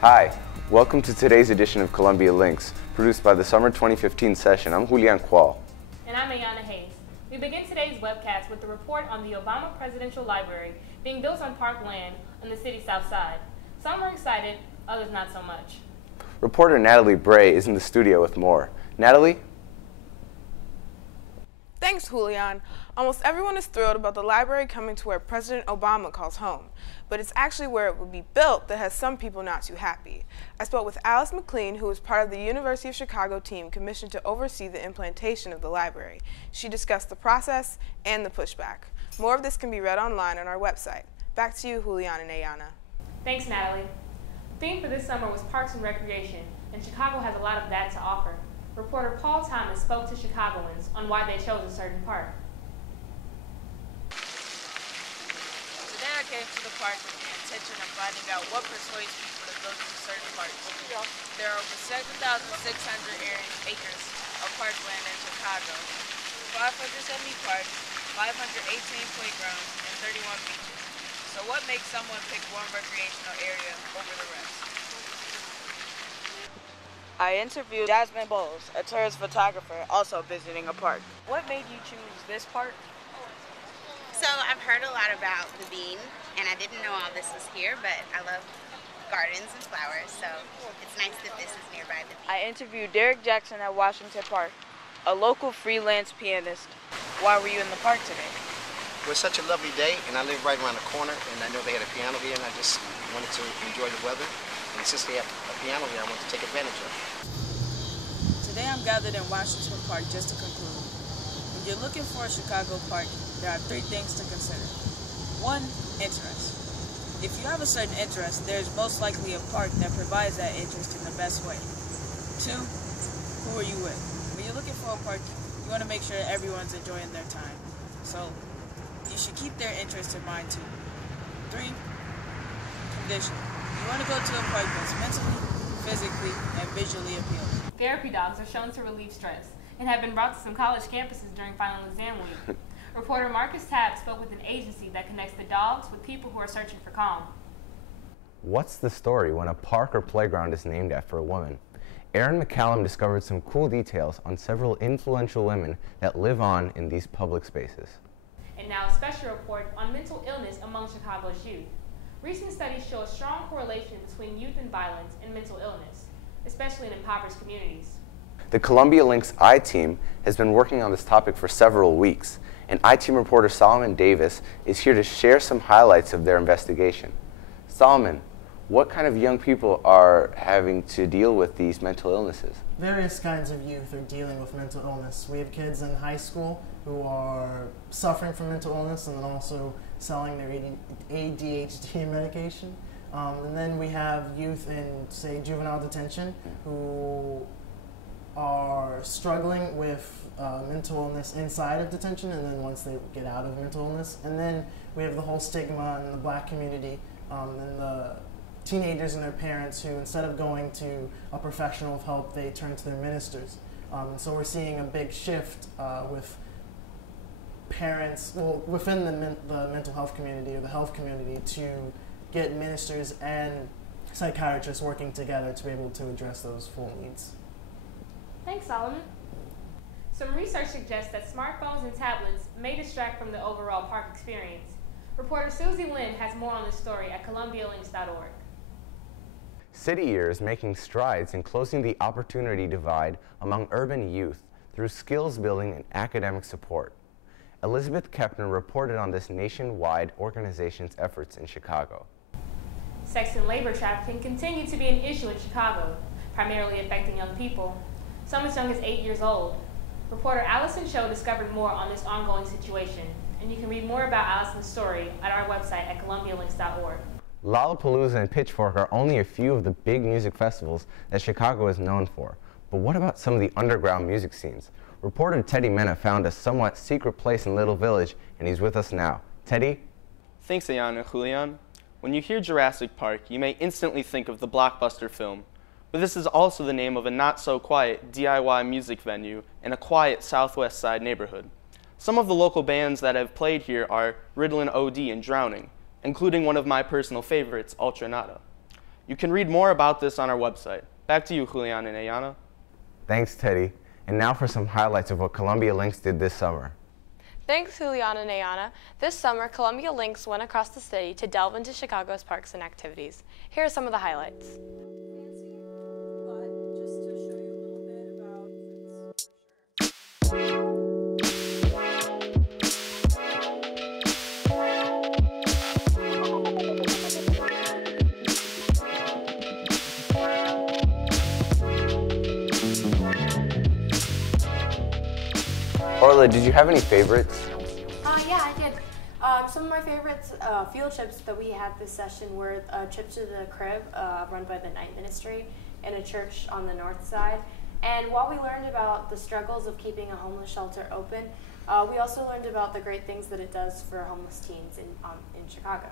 Hi, welcome to today's edition of Columbia Links, produced by the Summer 2015 session. I'm Julian Quall. And I'm Ayanna. We begin today's webcast with a report on the Obama Presidential Library being built on park land on the city's south side. Some are excited, others not so much. Reporter Natalie Bray is in the studio with more. Natalie? Thanks, Julian. Almost everyone is thrilled about the library coming to where President Obama calls home, but it's actually where it would be built that has some people not too happy. I spoke with Alice McLean, who was part of the University of Chicago team commissioned to oversee the implementation of the library. She discussed the process and the pushback. More of this can be read online on our website. Back to you, Julian and Ayanna. Thanks, Natalie. The theme for this summer was Parks and Recreation, and Chicago has a lot of that to offer. Reporter Paul Thomas spoke to Chicagoans on why they chose a certain park. Today I came to the park with the intention of finding out what persuades people to go to certain parks. There are over 7,600 acres of parkland in Chicago, 570 parks, 518 playgrounds, and 31 beaches. So what makes someone pick one recreational area over the rest? I interviewed Jasmine Bowles, a tourist photographer, also visiting a park. What made you choose this park? So I've heard a lot about the bean, and I didn't know all this was here, but I love gardens and flowers, so it's nice that this is nearby the bean. I interviewed Derek Jackson at Washington Park, a local freelance pianist. Why were you in the park today? It was such a lovely day, and I live right around the corner, and I know they had a piano here, and I just wanted to enjoy the weather. And since they have a piano here, I want to take advantage of it. Today I'm gathered in Washington Park just to conclude. When you're looking for a Chicago park, there are three things to consider. One, interest. If you have a certain interest, there's most likely a park that provides that interest in the best way. Two, who are you with? When you're looking for a park, you want to make sure everyone's enjoying their time. So you should keep their interests in mind too. Three, condition. You want to go to a park that's mentally, physically, and visually appealing. Therapy dogs are shown to relieve stress and have been brought to some college campuses during final exam week. Reporter Marcus Tabb spoke with an agency that connects the dogs with people who are searching for calm. What's the story when a park or playground is named after a woman? Erin McCallum discovered some cool details on several influential women that live on in these public spaces. And now a special report on mental illness among Chicago's youth. Recent studies show a strong correlation between youth and violence and mental illness, especially in impoverished communities. The Columbia Links I-Team has been working on this topic for several weeks, and I-Team reporter Solomon Davis is here to share some highlights of their investigation. Solomon, what kind of young people are having to deal with these mental illnesses? Various kinds of youth are dealing with mental illness. We have kids in high school who are suffering from mental illness and then also selling their ADHD medication. And then we have youth in, say, juvenile detention who are struggling with mental illness inside of detention and then once they get out of mental illness. And then we have the whole stigma in the black community and the teenagers and their parents who, instead of going to a professional of help, they turn to their ministers. And so we're seeing a big shift with parents, well, within the mental health community or the health community, to get ministers and psychiatrists working together to be able to address those full needs. Thanks, Solomon. Some research suggests that smartphones and tablets may distract from the overall park experience. Reporter Susie Lynn has more on this story at columbialinks.org. City Year is making strides in closing the opportunity divide among urban youth through skills building and academic support. Elizabeth Kepner reported on this nationwide organization's efforts in Chicago. Sex and labor trafficking continue to be an issue in Chicago, primarily affecting young people, some as young as 8 years old. Reporter Allison Cho discovered more on this ongoing situation, and you can read more about Allison's story at our website at columbialinks.org. Lollapalooza and Pitchfork are only a few of the big music festivals that Chicago is known for. But what about some of the underground music scenes? Reporter Teddy Mena found a somewhat secret place in Little Village, and he's with us now. Teddy? Thanks, Ayanna. Julian. When you hear Jurassic Park, you may instantly think of the blockbuster film. But this is also the name of a not-so-quiet DIY music venue in a quiet Southwest Side neighborhood. Some of the local bands that have played here are Riddlin' OD and Drowning, including one of my personal favorites, Ultra Nada. You can read more about this on our website. Back to you, Julian and Ayanna. Thanks, Teddy. And now for some highlights of what Columbia Links did this summer. Thanks, Julian and Ayanna. This summer, Columbia Links went across the city to delve into Chicago's parks and activities. Here are some of the highlights. Orla, did you have any favorites? Yeah, I did. Some of my favorites field trips that we had this session were a trip to the crib run by the Night Ministry and a church on the north side. And while we learned about the struggles of keeping a homeless shelter open, we also learned about the great things that it does for homeless teens in Chicago.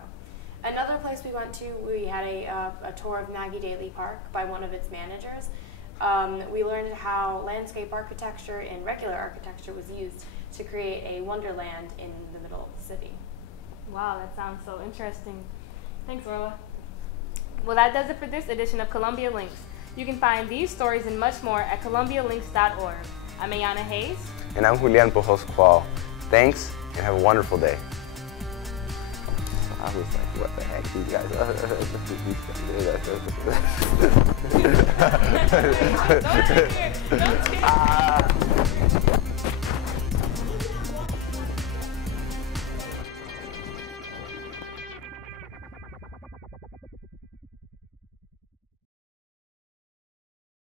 Another place we went to, we had a tour of Maggie Daley Park by one of its managers. We learned how landscape architecture and regular architecture was used to create a wonderland in the middle of the city. Wow, that sounds so interesting. Thanks, Orla. Well, that does it for this edition of Columbia Links. You can find these stories and much more at columbialinks.org. I'm Ayanna Hayes. And I'm Julian Quall. Thanks, and have a wonderful day. I was like, what the heck, these guys? Don't